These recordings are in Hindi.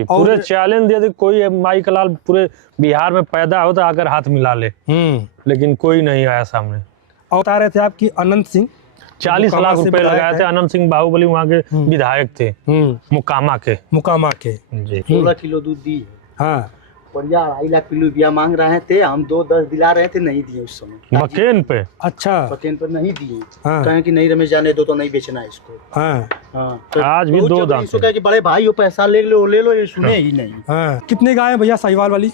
जी, पूरे चैलेंज दे दे, कोई माई का लाल पूरे बिहार में पैदा होता अगर हाथ मिला ले, लेकिन कोई नहीं आया सामने। और बता रहे थे आपकी अनंत सिंह 40 लाख रुपए लगाए थे। अनंत सिंह बाहुबली वहाँ के विधायक थे, मुकामा के जी। 16 किलो दूध दी है। हाँ, बढ़िया 2.5 लाख किलो रुपया मांग रहे थे, हम 2-10 दिला रहे थे, नहीं दिए उस समय बकेन पे। अच्छा, बकेन पर नहीं दिए। हाँ। कहें कि नहीं रमेश जाने दो, तो नहीं बेचना है इसको। हाँ, तो आज भी 2 दांत कहे कि बड़े भाई हो पैसा ले लो, ये सुने ही नहीं। हाँ। कितने गाय हैं भैया साहिवाल वाली?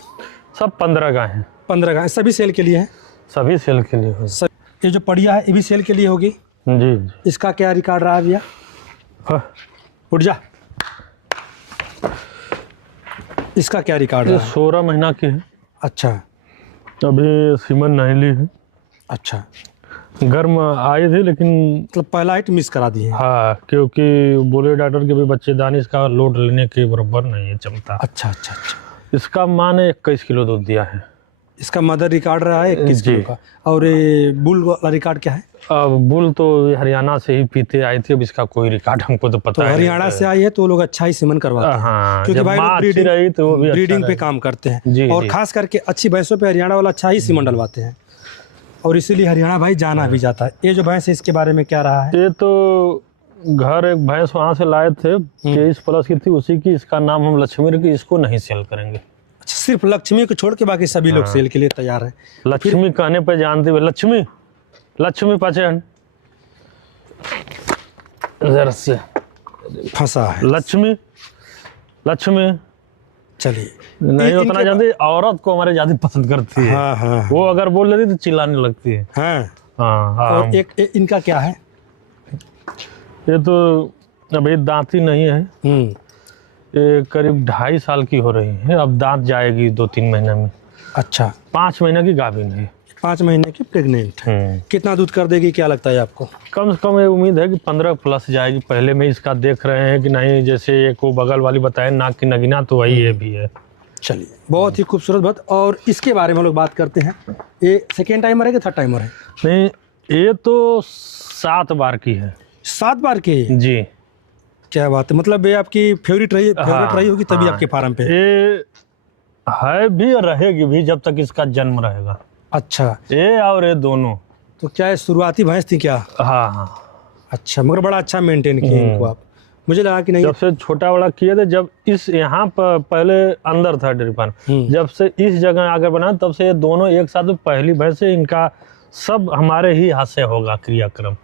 सब 15 गाय हैं। 15 गाय, सभी सेल के लिए हैं? सभी सेल के लिए हो। ये जो पड़िया है ये भी सेल के लिए होगी जी। इसका क्या रिकॉर्ड रहा है भैया? हाँ। उठ जा। इसका क्या रिकॉर्ड रहा है? 16 महीना की है। अच्छा, अभी सीमन नहीं ली है। अच्छा, गर्म आई थी लेकिन मतलब पहला हिट मिस करा दिए। हाँ, क्योंकि बोले डॉक्टर के भी बच्चेदानी इसका लोड लेने के बराबर नहीं है क्षमता। अच्छा अच्छा अच्छा। इसका माँ ने 21 किलो दूध दिया है। इसका मदर रिकॉर्ड रहा है 21 किलो का। और ये बुल वाला रिकॉर्ड क्या है? अब बुल तो हरियाणा से ही पीते आई थी, अब इसका कोई रिकॉर्ड हमको तो पता तो हरियाणा से आई है तो लोग अच्छा ही सीमन करवाते हैं। हाँ, क्योंकि भाई लोग ब्रीडिंग पे अच्छा काम करते हैं जी, और जी। खास करके अच्छी भैंसों पे हरियाणा वाला अच्छा ही सीमन डलवाते हैं, और इसीलिए हरियाणा भाई जाना भी जाता है। ये जो भैंस है इसके बारे में क्या रहा है? ये तो घर एक भैंस वहाँ से लाए थे, 23 प्लस की थी, उसी की। इसका नाम हम लक्ष्मी रखी, इसको नहीं सेल करेंगे। अच्छा, सिर्फ लक्ष्मी को छोड़ के बाकी सभी लोग सेल के लिए तैयार हैं। लक्ष्मी कहने पे जानते हुए लक्ष्मी पाचन जरा से फंसा है लक्ष्मी चलिए नहीं उतना जानती। औरत को हमारे ज्यादा पसंद करती है। हाँ हाँ वो अगर बोल लेती तो चिल्लाने लगती है। हाँ। हाँ। और एक इनका क्या है? ये तो अभी दांती नहीं है। ये करीब 2.5 साल की हो रही है, अब दांत जाएगी 2-3 महीने में। अच्छा, 5 महीने की गाभिन है। 5 महीने की प्रेग्नेंट है। कितना दूध कर देगी क्या लगता है आपको? कम से कम ये उम्मीद है कि 15 प्लस जाएगी। पहले में इसका देख रहे हैं कि नहीं, जैसे एक वो बगल वाली बताए नाक की नगीना, तो वही ये भी है। चलिए, बहुत ही खूबसूरत बात। और इसके बारे में लोग बात करते हैं, ये सेकेंड टाइमर है कि थर्ड टाइमर है? नहीं, ये तो 7 बार की है। 7 बार की जी। क्या बात है, मतलब ये आपकी फेवरेट रही होगी तभी आपके फार्म पे? ये है भी और रहेगी भी जब तक इसका जन्म रहेगा। अच्छा, ये और ये दोनों। तो क्या ये शुरुआती भैंस थी क्या? हाँ हाँ। अच्छा, मगर बड़ा अच्छा मेंटेन किए इनको आप। मुझे लगा कि नहीं, जब से छोटा बड़ा किए थे, जब इस यहाँ पर पहले अंदर था डेयरी फार्म, जब से इस जगह आकर बना तब से ये दोनों एक साथ पहली भैंस से। इनका सब हमारे ही हाथ से होगा क्रियाक्रम।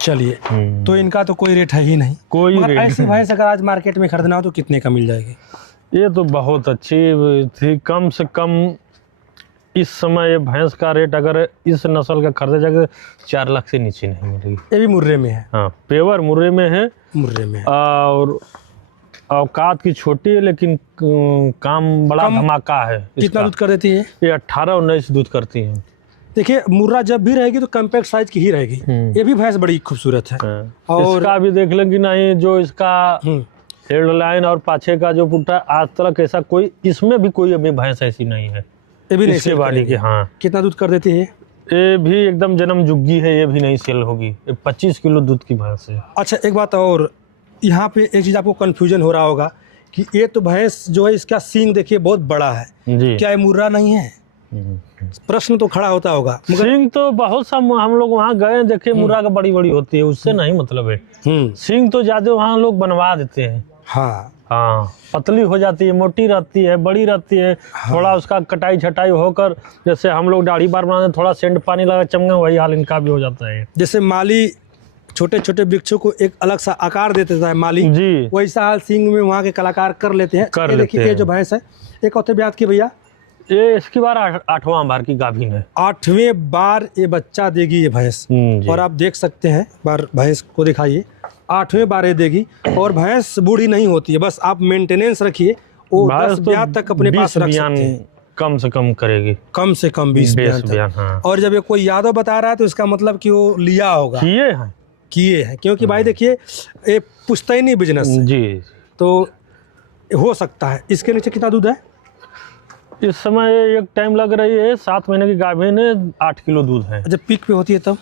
चलिए, तो इनका तो कोई रेट है ही नहीं। कोई मगर रेट ऐसी भैंस अगर आज मार्केट में खरीदना हो तो कितने का मिल जाएगी? ये तो बहुत अच्छी थी। कम से कम इस समय ये भैंस का रेट अगर इस नस्ल का खरीदा जाएगा 4 लाख से नीचे नहीं मिलेगी। ये भी मुर्रे में है? हाँ, पेवर मुर्रे में है। मुर्रे में है। और औकात की छोटी है, लेकिन काम बड़ा धमाका है। कितना दूध कर देती है? ये 18-19 दूध करती है। देखिए, मुर्रा जब भी रहेगी तो कम्पैक्ट साइज की ही रहेगी। ये भी भैंस बड़ी खूबसूरत है। और इसका भी देख लें कि नहीं, जो इसका हेड लाइन और पाछे का जो पुट्टा, आज तक ऐसा कोई, इसमें भी कोई अभी भैंस ऐसी नहीं है। ये भी नहीं इसके बाड़ी की। हाँ। कितना दूध कर देती है? ये भी एकदम जन्म जुग्गी है, ये भी नहीं सेल होगी। 25 किलो दूध की भैंस है। अच्छा, एक बात और, यहाँ पे एक चीज़ आपको कंफ्यूजन हो रहा होगा कि ये तो भैंस जो है इसका सींग देखिए बहुत बड़ा है जी। क्या ये मुर्रा नहीं है? प्रश्न तो खड़ा होता होगा। सींग तो बहुत सा हम लोग वहाँ गए देखे, मुर्रा का बड़ी बड़ी होती है, उससे नहीं मतलब है। सींग तो ज्यादा वहाँ लोग बनवा देते हैं। हाँ हाँ, पतली हो जाती है, मोटी रहती है, बड़ी रहती है। थोड़ा उसका कटाई छटाई होकर, जैसे हम लोग दाढ़ी बार बनाते थोड़ा सेंट पानी लगा चमके, वही हाल इनका भी हो जाता है। जैसे माली छोटे छोटे वृक्षों को एक अलग सा आकार दे देता है माली जी, वैसा हाल सींग में वहाँ के कलाकार कर लेते हैं। देखिए, ये जो भैंस है एक औते ब्यात की भैया, ये इसकी बार 8वां बार की गाभिन है। 8वें बार ये बच्चा देगी ये भैंस। और आप देख सकते हैं, बार भैंस को दिखाइए, 8वें बार ये देगी। और भैंस बूढ़ी नहीं होती है, बस आप मेंटेनेंस रखिए, वो 10 ब्यात तक अपने पास रख सकते हैं। कम से कम करेगी, कम से कम 20 ब्यान। हाँ। और जब ये कोई यादव बता रहा है तो इसका मतलब कि वो लिया होगा, किए हैं। क्योंकि भाई देखिए, ये पुश्तैनी बिजनेस जी, तो हो सकता है। इसके नीचे कितना दूध है इस समय? एक टाइम लग रही है 7 महीने की गाभिन है, 8 किलो दूध है। जब पीक पे होती है तब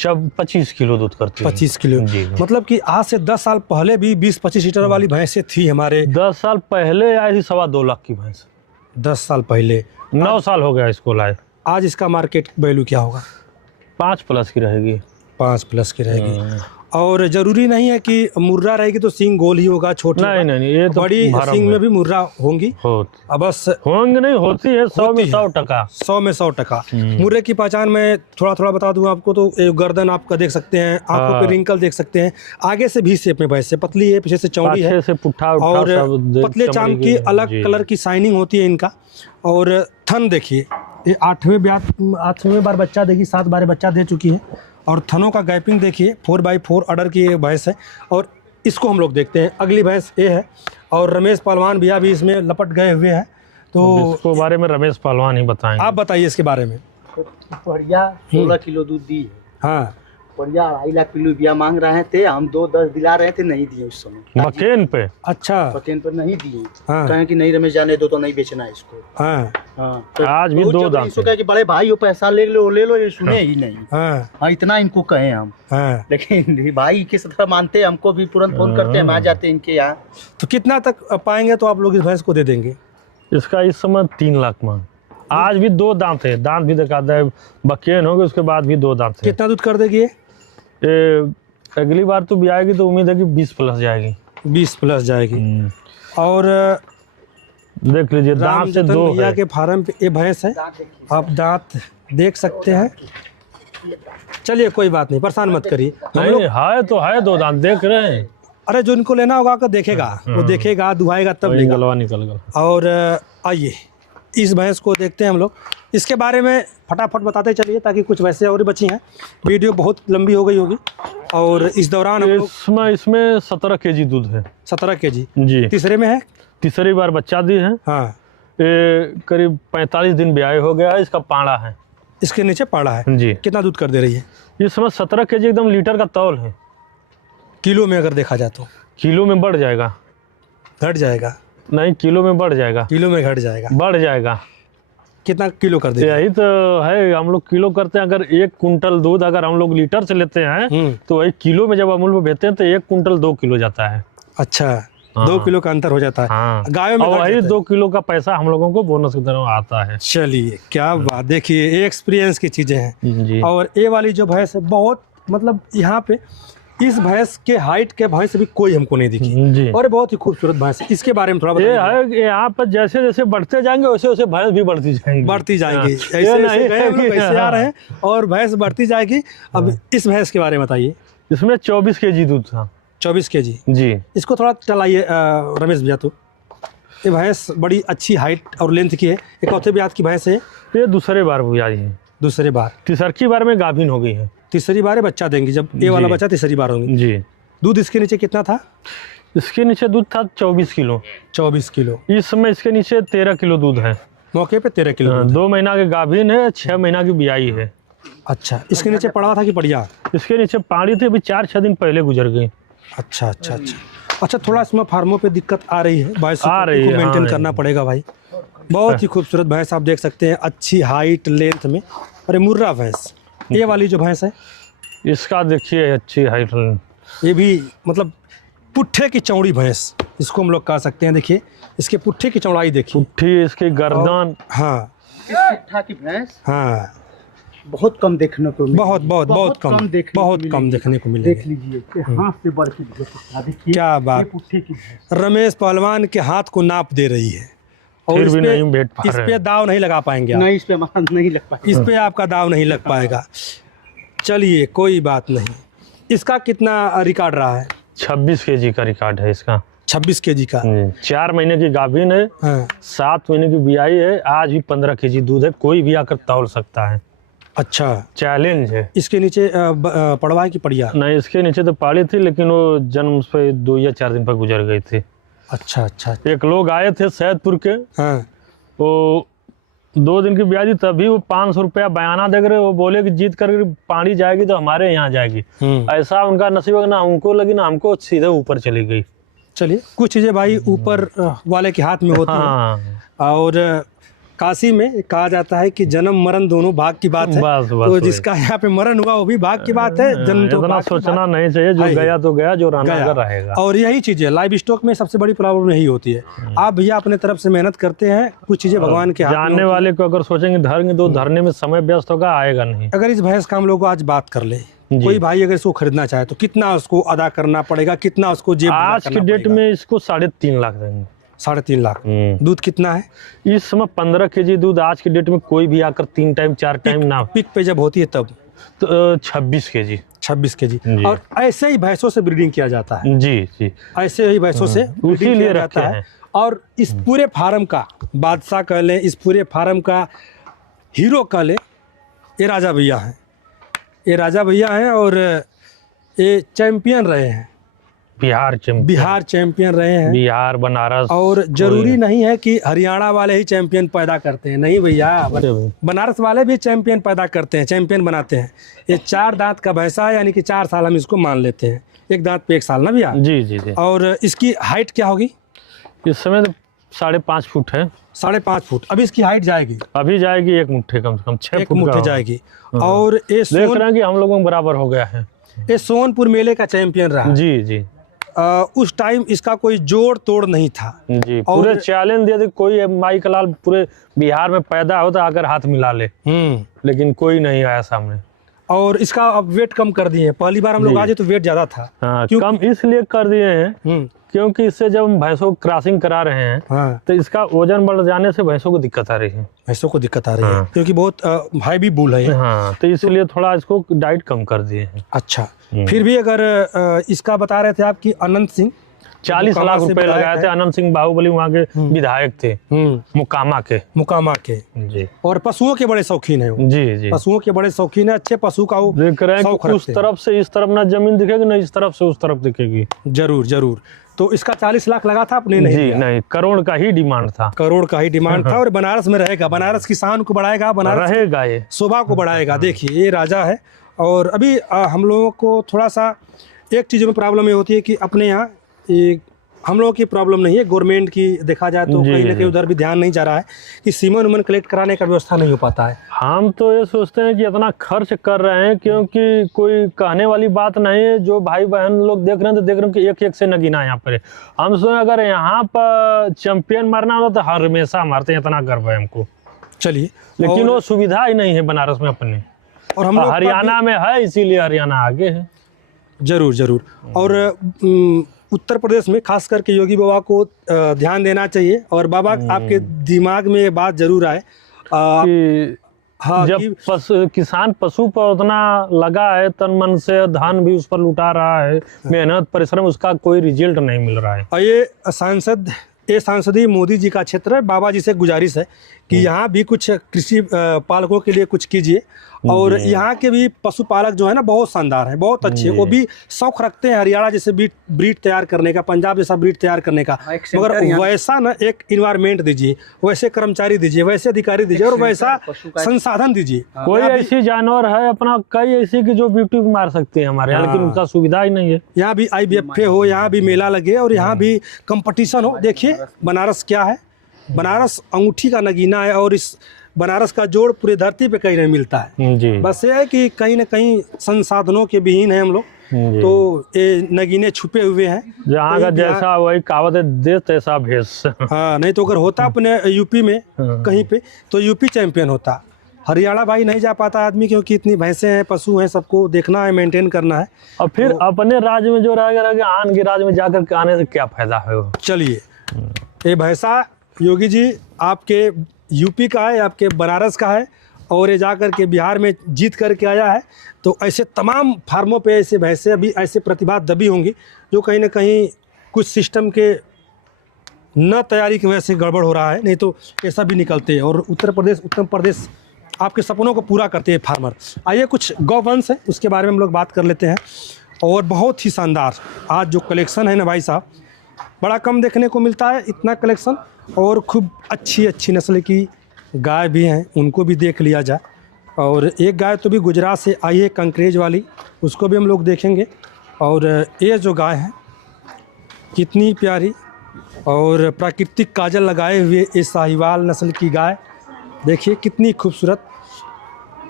जब 25 किलो दूध करती है। 25 किलो। जी। मतलब कि आज से 10 साल पहले भी 20-25 लीटर वाली भैंसें थी हमारे। 10 साल पहले आई थी 2.25 लाख की भैंस। 10 साल पहले। 9 साल हो गया इसको लाए। आज इसका मार्केट वैल्यू क्या होगा? 5+ की रहेगी। 5+ की रहेगी। और जरूरी नहीं है कि मुर्रा रहेगी तो सींग गोल ही होगा, छोटी नहीं, ये तो बड़ी सींग में भी मुर्रा होंगी। अब बस होंगे नहीं, होती है 100 में 100%। 100 में 100%। मुर्रे की पहचान मैं थोड़ा बता दूं आपको तो गर्दन आपका देख सकते हैं, आंखों पे रिंकल देख सकते हैं, आगे से भी शेप में भैंस पतली है, पीछे से चौड़ी है, से पुट्ठा और पतले चाम की अलग कलर की शाइनिंग होती है इनका। और थन देखिए, ये 8वें बार बच्चा देगी, 7 बार बच्चा दे चुकी है। और थनों का गैपिंग देखिए, 4x4 अडर की भैंस है। और इसको हम लोग देखते हैं, अगली भैंस ये है। और रमेश पहलवान भैया भी इसमें लपट गए हुए हैं, तो इसको बारे में रमेश पहलवान ही बताएंगे। आप बताइए इसके बारे में। बढ़िया 16 किलो दूध दी है। हाँ, बढ़िया 2.5 लाख पिल्लू बिया मांग रहे थे, हम 2-10 दिला रहे थे, नहीं दिए उस समय। बकेन पे। अच्छा, बकेन पर नहीं दिए। हाँ। कहें कि नहीं रमेश जाने दो, तो नहीं बेचना है इसको। हाँ, हाँ, तो आज भी बहुत 2 जबरदस्त दांत इसको कहे कि बड़े भाई वो पैसा ले लो, ये सुने ही नहीं। हाँ, हाँ, इतना इनको कहें हम। हाँ। लेकिन भाई किस तरह मानते, हमको भी तुरंत फोन करते हैं, हम आ जाते हैं इनके यहाँ। तो कितना तक पाएंगे तो आप लोग इस भैंस को दे देंगे? इसका इस समय 3 लाख मांग। आज भी 2 दांत है, दांत भी दिखा दे, बकेन हो गए उसके बाद भी 2 दांत है। कितना दूध कर देगी ये? अगली बार तो भी आएगी तो उम्मीद है कि 20+ जाएगी। 20+ जाएगी। और देख लीजिए, दांत से 2 भैया है। के फार्म पे ये भैंस है, आप दांत देख सकते हैं। चलिए कोई बात नहीं, परेशान मत करिए। नहीं है तो है, 2 दांत देख रहे हैं। अरे जो इनको लेना होगा आकर देखेगा, वो देखेगा, दुहाएगा तब लेगा। गलवा निकल गया। और आइए इस भैंस को देखते हैं हम लोग। इसके बारे में फटाफट बताते चलिए, ताकि कुछ भैंसें और बची हैं। वीडियो बहुत लंबी हो गई होगी। और इस दौरान हम लोग इसमें 17 kg दूध है। 17 kg जी। तीसरे में है। तीसरी बार बच्चा दी है। हाँ, ये करीब 45 दिन ब्याह हो गया है। इसका पाड़ा है, इसके नीचे पाड़ा है जी। कितना दूध कर दे रही है? इस समय 17 kg एकदम लीटर का तौल है। किलो में अगर देखा जाए तो किलो में बढ़ जाएगा, घट जाएगा? नहीं, किलो में बढ़ जाएगा। किलो में घट जाएगा, बढ़ जाएगा। कितना किलो कर देगा? यही तो है, हम लोग किलो करते हैं। अगर 1 कुंटल दूध अगर हम लोग लीटर से लेते हैं तो वही किलो में जब अमूल में बेचते हैं तो 1 कुंटल 2 किलो जाता है। अच्छा, 2 किलो का अंतर हो जाता है। हाँ। गायों में वही 2 किलो का पैसा हम लोगों को बोनस की तरह आता है। चलिए क्या बात, देखिए ये एक्सपीरियंस की चीजें हैं जी। और ये वाली जो भैंस है, बहुत मतलब यहाँ पे इस भैंस के हाइट के भैंस भी कोई हमको नहीं दिखी जी। और बहुत ही खूबसूरत भैंस है। इसके बारे में थोड़ा ये बताइए। है, यहाँ पर जैसे जैसे बढ़ते जाएंगे वैसे वैसे भैंस भी बढ़ती जाएंगी। बढ़ती जाएंगी, हाँ। ऐसे ये ऐसे नहीं गए है हम लोग, कि- ऐसे आ रहे हैं और भैंस बढ़ती जाएगी। अब इस भैंस के बारे में बताइए। इसमें 24 kg दूध था। 24 kg। जी। इसको थोड़ा चलाइए रमेश भैया। तो ये भैंस बड़ी अच्छी हाइट और लेंथ की है। एक चौथे ब्याह की भैंस है। ये दूसरे बार भी आई है। दूसरे बार, तीसरी बार में गाभिन हो गई है। तीसरी बार बच्चा देंगी, जब ये वाला जी। बच्चा तीसरी बार होंगी। जी। दूध इसके नीचे कितना था? इसके नीचे दूध था 24 किलो। 24 किलो। इस समय इसके नीचे 13 किलो दूध है। मौके पे 13 किलो दूध। 2 महीना के गाभिन है, 6 महीना की ब्याई है। अच्छा, इसके नीचे पड़ा था कि बढ़िया? इसके नीचे पानी थी, अभी 4-6 दिन पहले गुजर गई। अच्छा अच्छा अच्छा अच्छा। थोड़ा इसमें फार्मों पे दिक्कत आ रही है, आ रही है, मेंटेन हाँ। करना पड़ेगा भाई। बहुत ही खूबसूरत भैंस आप देख सकते हैं, अच्छी हाइट लेंथ में। अरे मुर्रा भैंस, ये वाली जो भैंस है, इसका देखिए अच्छी हाइट। ये भी मतलब पुट्ठे की चौड़ी भैंस इसको हम लोग कह सकते हैं। देखिए इसके पुट्ठे की चौड़ाई देखिए। पुट्ठी, इसकी गर्दन। हाँ इस पुट्ठा की भैंस हाँ, बहुत कम देखने को मिलेगी। बहुत बहुत बहुत कम, बहुत कम देखने को देख मिलेगी। लीजिए कि हाथ से बढ़ के पुट्ठा देखिए। क्या बात। ये पुट्ठे की भैंस रमेश पहलवान के हाथ को नाप दे रही है और फिर इस भी पे- नहीं बैठ पा इस रहे पे हैं। दाव नहीं लगा पाएंगे आप। नहीं, इस पे मान नहीं लग पाएगा। इस पे आपका दाव नहीं लग पाएगा। चलिए कोई बात नहीं। इसका कितना रिकॉर्ड रहा है? 26 kg का रिकॉर्ड है इसका। 26 kg का। 4 महीने की गाभिन है, हाँ। 7 महीने की ब्याई है। आज भी 15 kg दूध है, कोई भी आकर तौल सकता है। अच्छा, चैलेंज है। इसके नीचे पड़वा है कि पड़िया? नहीं, इसके नीचे तो पाली थी, लेकिन वो जन्म से 2 या 4 दिन पर गुजर गई थी। अच्छा अच्छा। एक लोग आए थे सैदपुर के, हाँ वो 2 दिन की ब्याज, तभी वो 500 रुपया बयाना दे रहे। वो बोले कि जीत कर पानी जाएगी तो हमारे यहाँ जाएगी। ऐसा उनका नसीब है, ना हमको लगी ना हमको, सीधे ऊपर चली गई। चलिए, कुछ चीज़ें भाई ऊपर वाले के हाथ में होती हैं। हाँ। और काशी में कहा जाता है कि जन्म मरण दोनों भाग की बात है। बस तो वही। जिसका यहाँ पे मरण हुआ वो भी भाग की बात है, जन्म तो इतना भाग की सोचना बात नहीं चाहिए, जो है। गया तो गया, जो रहना गया। का रहेगा। और यही चीज़ है, लाइव स्टॉक में सबसे बड़ी प्रॉब्लम यही होती है। आप भैया अपने तरफ से मेहनत करते हैं, कुछ चीज़ें भगवान के हाथ में जानने होती हैं। वाले को अगर सोचेंगे धरेंगे तो धरने में समय व्यस्त होगा, आएगा नहीं। अगर इस भैंस का हम लोग आज बात कर ले, जी। कोई भाई अगर इसको खरीदना चाहे तो कितना उसको अदा करना पड़ेगा, कितना उसको जेब भरा आज करना की डेट पड़ेगा? में इसको 3.5 लाख देंगे। 3.5 लाख। दूध कितना है? इस समय 15 kg दूध आज की डेट में कोई भी आकर 3 टाइम 4 टाइम ना, पिक पे जब होती है तब तो 26 kg। 26 केजी। जी। और ऐसे ही भैंसों से ब्रीडिंग किया जाता है, जी जी, ऐसे ही भैंसों से ब्रीडिंग उसी लिए किया रखे जाता है। हैं। और इस पूरे फार्म का बादशाह कह लें, इस पूरे फार्म का हीरो कह लें, ये राजा भैया हैं। ये राजा भैया हैं और ये चैंपियन रहे हैं, बिहार चैंपियन, बिहार चैंपियन रहे हैं। बिहार, बनारस। और जरूरी नहीं है कि हरियाणा वाले ही चैंपियन पैदा करते हैं, नहीं भैया, बनारस वाले भी चैंपियन पैदा करते हैं, चैंपियन बनाते हैं। ये 4 दांत का भैंसा है, यानी कि 4 साल हम इसको मान लेते हैं, 1 दांत पे 1 साल ना भैया। जी जी जी। और इसकी हाइट क्या होगी? इस समय 5.5 फुट है। 5.5 फुट। अभी इसकी हाइट जाएगी, अभी जाएगी 1 मुट्ठे, कम से कम 6 1 फुट मुट्ठे का जाएगी। हाँ। और ये देख रहे हैं कि हम लोगों को बराबर हो गया है। ये सोनपुर मेले का चैंपियन रहा। जी जी उस टाइम इसका कोई जोड़ तोड़ नहीं था। जी, पूरे चैलेंज दे दे, कोई माई का लाल पूरे बिहार में पैदा होता आकर हाथ मिला ले, लेकिन कोई नहीं आया सामने। और इसका अब वेट कम कर दिए हैं, पहली बार हम लोग आज तो वेट ज्यादा था। हाँ, कम इसलिए कर दिए हैं क्योंकि इससे जब हम भैंसों को क्रॉसिंग करा रहे हैं हाँ। तो इसका वजन बढ़ जाने से भैंसों को दिक्कत आ रही है। भैंसों को दिक्कत आ रही है क्योंकि बहुत हैवी बुल है ये। हाँ, तो इसलिए थोड़ा इसको डाइट कम कर दिए हैं। अच्छा, फिर भी अगर इसका बता रहे थे आप कि अनंत सिंह 40 लाख रुपए लगाए थे। अनंत सिंह बाहुबली वहाँ के विधायक थे, मुकामा के। जी, और पशुओं के बड़े शौकीन है वो। जी जी, पशुओं के बड़े शौकीन है, अच्छे पशु का वो देख रहे हैं शौक कि उस रखते हैं। तरफ से इस तरफ ना जमीन दिखेगी, ना इस तरफ से उस तरफ दिखेगी। जरूर जरूर। तो इसका 40 लाख लगा था आपने? नहीं जी दिया? नहीं, करोड़ का ही डिमांड था। करोड़ का ही डिमांड था। और बनारस में रहेगा, बनारस की शान को बढ़ाएगा, बनारस रहेगा ये, शोभा को बढ़ाएगा। देखिए ये राजा है। और अभी हम लोगों को थोड़ा सा एक चीज़ों में प्रॉब्लम ये होती है कि अपने यहाँ हम लोगों की प्रॉब्लम नहीं है, गवर्नमेंट की देखा जाए तो कहीं ना कहीं उधर भी ध्यान नहीं जा रहा है कि सीमन उमन कलेक्ट कराने का व्यवस्था नहीं हो पाता है। हम तो ये सोचते हैं कि इतना खर्च कर रहे हैं क्योंकि कोई कहने वाली बात नहीं है। जो भाई बहन लोग देख रहे हैं तो देख रहे हैं कि एक से नगीना यहाँ पर है। हम सोचे अगर यहाँ पर चैंपियन मारना होता तो हमेशा मारते हैं, इतना गर्व है हमको। चलिए, लेकिन वो सुविधा ही नहीं है बनारस में अपने, और हम लोग हरियाणा में है, इसीलिए हरियाणा आगे है। जरूर जरूर। और उत्तर प्रदेश में खास करके योगी बाबा को ध्यान देना चाहिए। और बाबा आपके दिमाग में ये बात जरूर आए कि हाँ, जब किसान पशु पर उतना लगा है, तन मन से धन भी उस पर लुटा रहा है, मेहनत परिश्रम, उसका कोई रिजल्ट नहीं मिल रहा है। और ये सांसदीय मोदी जी का क्षेत्र है। बाबा जी से गुजारिश है कि यहाँ भी कुछ कृषि पालकों के लिए कुछ कीजिए। और यहाँ के भी पशुपालक जो है ना बहुत शानदार है, बहुत अच्छे, वो भी शौक रखते हैं हरियाणा जैसे ब्रीड तैयार करने का, पंजाब जैसा ब्रीड तैयार करने का। मगर वैसा ना एक इन्वायरमेंट दीजिए, वैसे कर्मचारी दीजिए, वैसे अधिकारी दीजिए, और वैसा संसाधन दीजिए। कोई ऐसी जानवर है अपना, कई ऐसी की जो ब्यूटी मार सकते हैं हमारे यहाँ, लेकिन उसका सुविधा ही नहीं है। यहाँ भी IBFA हो, यहाँ भी मेला लगे और यहाँ भी कंपटीशन हो। देखिए बनारस क्या है, बनारस अंगूठी का नगीना है। और इस बनारस का जोड़ पूरी धरती पे कहीं नहीं मिलता है जी। बस ये है कि कहीं ना कहीं संसाधनों के विहीन है हम लोग, तो ये नगीने छुपे हुए हैं। जहाँ का जैसा वही कहावत है, देश तैसा भेष। हाँ, नहीं तो अगर होता अपने यूपी में कहीं पे तो यूपी चैंपियन होता। हरियाणा भाई नहीं जा पाता आदमी क्योंकि इतनी भैंसें हैं, पशु हैं, सबको देखना है, मेंटेन करना है। और फिर अपने राज्य में जो रहेगा आन के राज्य में जाकर आने से क्या फायदा है वो। चलिए, ये भैंसा योगी जी आपके यूपी का है, आपके बनारस का है, और ये जाकर के बिहार में जीत करके आया है। तो ऐसे तमाम फार्मों पे ऐसे भैंसे अभी ऐसे प्रतिभा दबी होंगी जो कहीं ना कहीं कुछ सिस्टम के न तैयारी की वजह से गड़बड़ हो रहा है, नहीं तो ऐसा भी निकलते हैं। और उत्तर प्रदेश आपके सपनों को पूरा करते हैं फार्मर। आइए, कुछ गौवंश है उसके बारे में हम लोग बात कर लेते हैं। और बहुत ही शानदार आज जो कलेक्शन है ना भाई साहब, बड़ा कम देखने को मिलता है इतना कलेक्शन। और खूब अच्छी नस्ल की गाय भी हैं, उनको भी देख लिया जाए। और एक गाय तो भी गुजरात से आई है, कंकरेज वाली, उसको भी हम लोग देखेंगे। और ये जो गाय है कितनी प्यारी और प्राकृतिक काजल लगाए हुए, ये साहिवाल नस्ल की गाय देखिए कितनी खूबसूरत।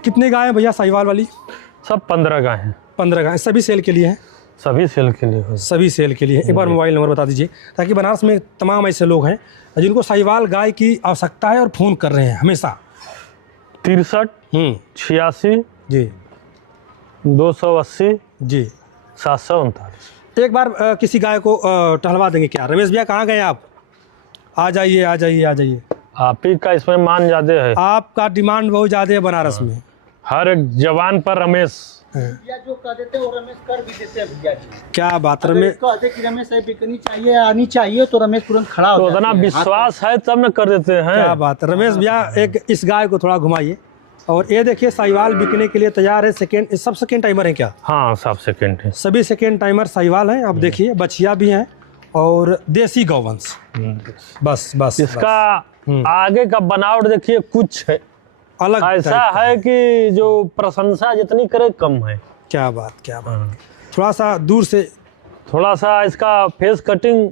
कितने गाय हैं भैया साहिवाल वाली? सब 15 गाय हैं। 15 गाय, सभी सेल के लिए हैं? सभी सेल के लिए हो। सभी सेल के लिए। एक बार मोबाइल नंबर बता दीजिए, ताकि बनारस में तमाम ऐसे लोग हैं जिनको साहिवाल गाय की आवश्यकता है और फ़ोन कर रहे हैं हमेशा। 63 86 जी 280 जी। 739। एक बार किसी गाय को टहलवा देंगे क्या? रमेश भैया कहाँ गए आप? आ जाइए आ जाइए आ जाइए। आप ही का इसमें मान ज़्यादा है। आपका डिमांड बहुत ज़्यादा है बनारस में। हर एक जवान पर रमेश। भैया जो कह देते हैं वो रमेश कर भी देते हैं भैया जी। क्या बात। अगर रमेश कहते कि रमेश है बिकनी चाहिए आनी चाहिए तो रमेश तुरंत खड़ा हो तो जाते इतना हैं। विश्वास है तब न कर देते हैं। क्या बात है। रमेश भैया एक इस गाय को थोड़ा घुमाइए। और ये देखिए साहिवाल बिकने के लिए तैयार है। सेकेंड, सब सेकेंड टाइमर है क्या? हाँ सब सेकंड है। सभी सेकेंड टाइमर साहिवाल हैं। अब देखिए बछिया भी हैं और देसी गौवंश। बस बस इसका आगे का बनावट देखिए कुछ है अलग ऐसा टाइप का। है कि जो प्रशंसा जितनी करे कम है। क्या बात क्या बात। थोड़ा सा दूर से थोड़ा सा इसका फेस कटिंग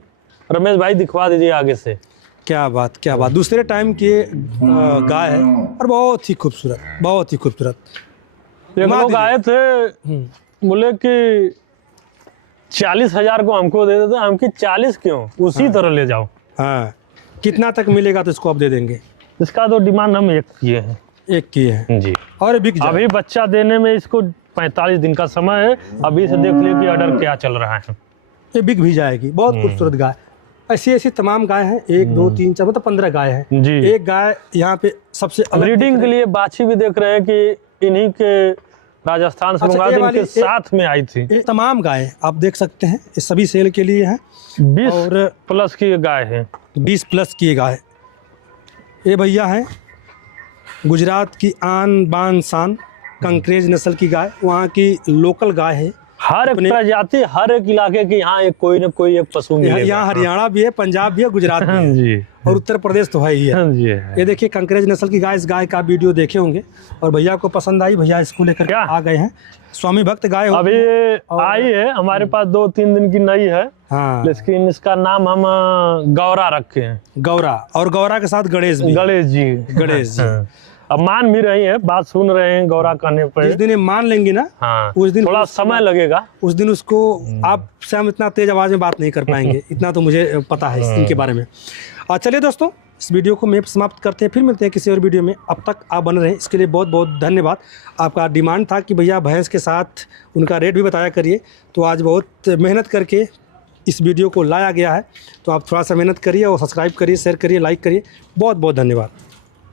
रमेश भाई दिखवा दीजिए आगे से। क्या बात क्या बात। दूसरे टाइम की ये गाय है और बहुत ही खूबसूरत, बहुत ही खूबसूरत। एक घुमा लोग दीजिए। आए थे बोले कि 40,000 को हमको दे देते। हमकी 40 क्यों, उसी तरह ले जाओ। हाँ, कितना तक मिलेगा तो इसको आप दे देंगे? इसका तो डिमांड हम एक किए हैं। एक किए हैं जी। और बिक जाए। अभी बच्चा देने में इसको 45 दिन का समय है। अभी से देख लिए कि ऑर्डर क्या चल रहा है। ये बिक भी जाएगी। बहुत खूबसूरत गाय। ऐसी ऐसी तमाम गाय हैं। 1 2 3 4 मतलब 15 गाय हैं। जी। एक गाय यहाँ पे सबसे अलग ब्रीडिंग के लिए बाछी भी देख रहे हैं कि इन्हीं के राजस्थान से अच्छा, मंगा ये दी, वाली इनके साथ में आई थी। ये तमाम गाय आप देख सकते हैं। ये सभी सेल के लिए हैं 20 और प्लस की गाय है। 20 प्लस की गाय। ये भैया है गुजरात की आन बान शान कंकरेज नस्ल की गाय। वहाँ की लोकल गाय है। हर एक प्रजाति, हर एक इलाके की यहाँ एक कोई न कोई एक पशु मिलेगा। यहाँ हरियाणा भी है, पंजाब भी है, गुजरात भी है जी। और उत्तर प्रदेश तो है ही है। हाँ जी। ये देखिए कंकरेज नस्ल की गाय। इस गाय का वीडियो देखे होंगे और भैया को पसंद आई। भैया इसको लेकर क्या? आ गए हैं। स्वामी भक्त गाय होती अभी है। आई है हमारे पास 2-3 दिन की नई है। हाँ, लेकिन इसका नाम हम गौरा रखे हैं। गौरा। और गौरा के साथ गणेश भी। गणेश जी। गणेश जी। हाँ। अब मान भी रही है, बात सुन रहे हैं गौरा कहने जिस पर। दिन ये मान लेंगी ना, हाँ उस दिन थोड़ा समय लगेगा। उस दिन उसको आपसे हम इतना तेज आवाज में बात नहीं कर पाएंगे। इतना तो मुझे पता है इनके बारे में। चलिए दोस्तों, इस वीडियो को मैं समाप्त करते हैं। फिर मिलते हैं किसी और वीडियो में। अब तक आप बने रहें, इसके लिए बहुत बहुत धन्यवाद। आपका डिमांड था कि भैया भैंस के साथ उनका रेट भी बताया करिए, तो आज बहुत मेहनत करके इस वीडियो को लाया गया है। तो आप थोड़ा सा मेहनत करिए और सब्सक्राइब करिए, शेयर करिए, लाइक करिए। बहुत बहुत धन्यवाद।